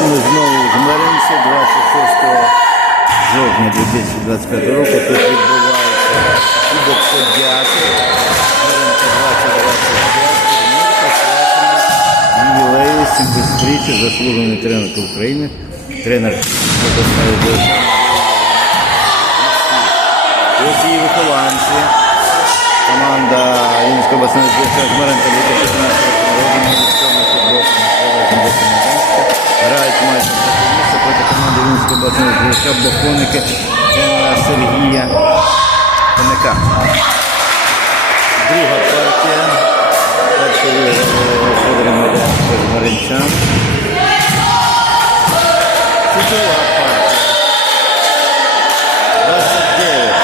Ми знову Жмеринці 26 жовтня 2025 року. Тут відбувається Кубок Подяки. Жмеринка 2025. Турнір присвячений ювілею 70-річчя заслуженої тренерки України. Тренер області. Ось її вихованці. Команда Вінницької обласної збірної Жмеренка 2015 року Збірної Бохоники Сергія Коника. Друга партія. Медянського з Маринчан. Чудова партія. 29.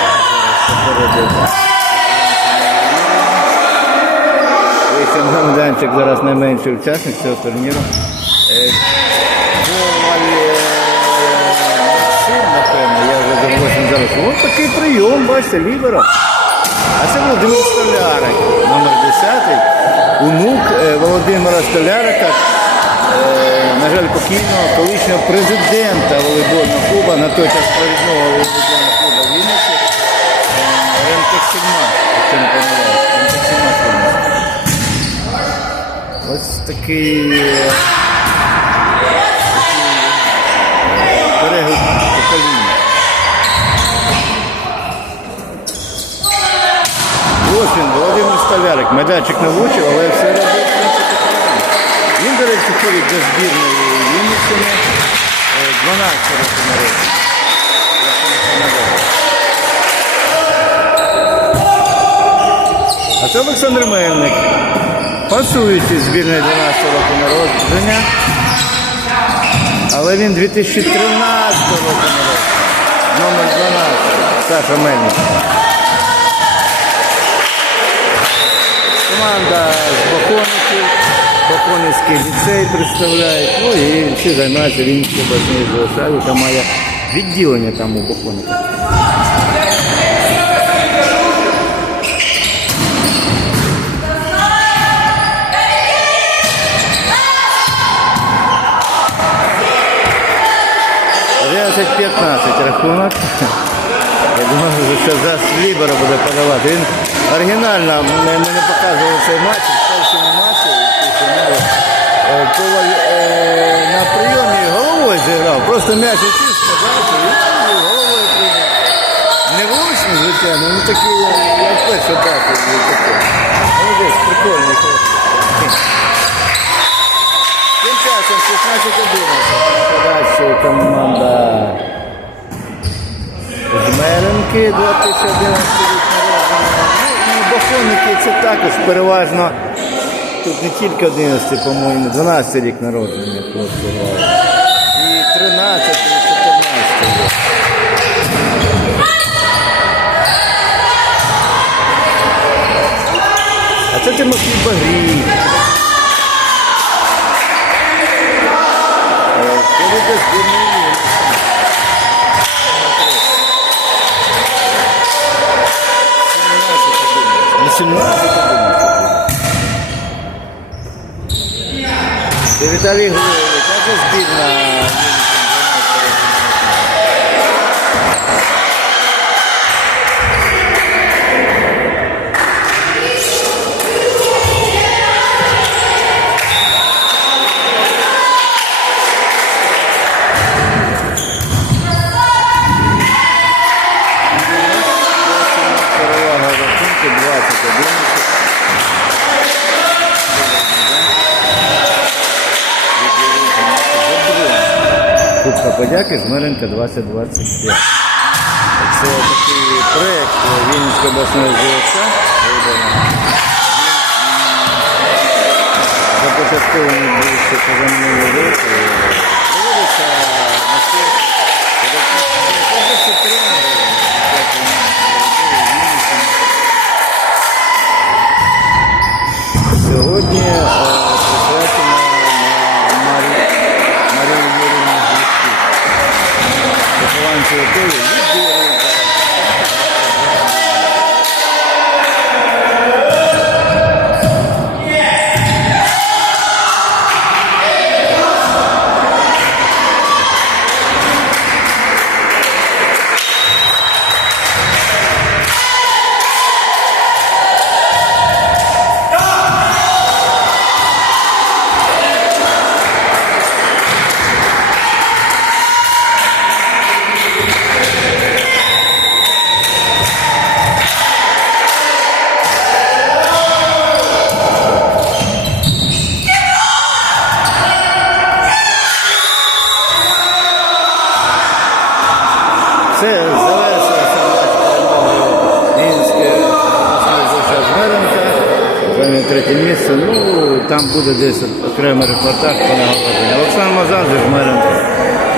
Попереду. Вісім Гамданчик зараз найменший учасник цього турніру. Ось такий прийом, бачите, ліберо. А це Володимир Столярик, номер 10 онук е, Володимира Столярика, е, на жаль, покійного колишнього президента волейбольного клубу, на той час провідного волейбольного в Вінниці, е, Ремтексігма, якщо не помиляюсь. Ось такий Він, Володимир Столярик. Медальчик не влучив, але все робив. Він, до речі, ходить до збірної Вінниччини е, 12 років народження. А це Олександр Мельник. Пасуючий збірної 12 року народження. Але він 2013 року народження. Номер 12. Саша Мельник. Команда з Бохоників, Бохоницький ліцей представляють. Ну і всі займаються Вінницькою обласною ЗСА, яка має відділення там у 15 рахунок. Я думаю, що це за Лібера буде подавати. Він оригінально ми, ми не показували цей матч, в першому матчі. Е, Коваль е, на прийомі головою зіграв, просто м'яч летів, сказався, і головою прийняв. Не влучно, звичайно, ну такий, я, я вперше бачив. він такий. Молодець, прикольний. Тим часом 16-11. Подальше команда Жмеренки 2011 рік народження. Ну це також переважно. Тут не тільки 11, по-моєму, 12 рік народження хлопці грають. І 13, і 14 рік. А це Тимофій Багрій. 18 Це Віталій Гловик, а це збірна. Подяки Жмеренка 2025. Це такий проєкт Вінницької обласної ЗСА. Започаткований був ще Вінницькому. Сьогодні Вихованці третє місце. Ну, там буде десь окремий репортаж по нагородженню. Олександр Мазан, Жмеренко.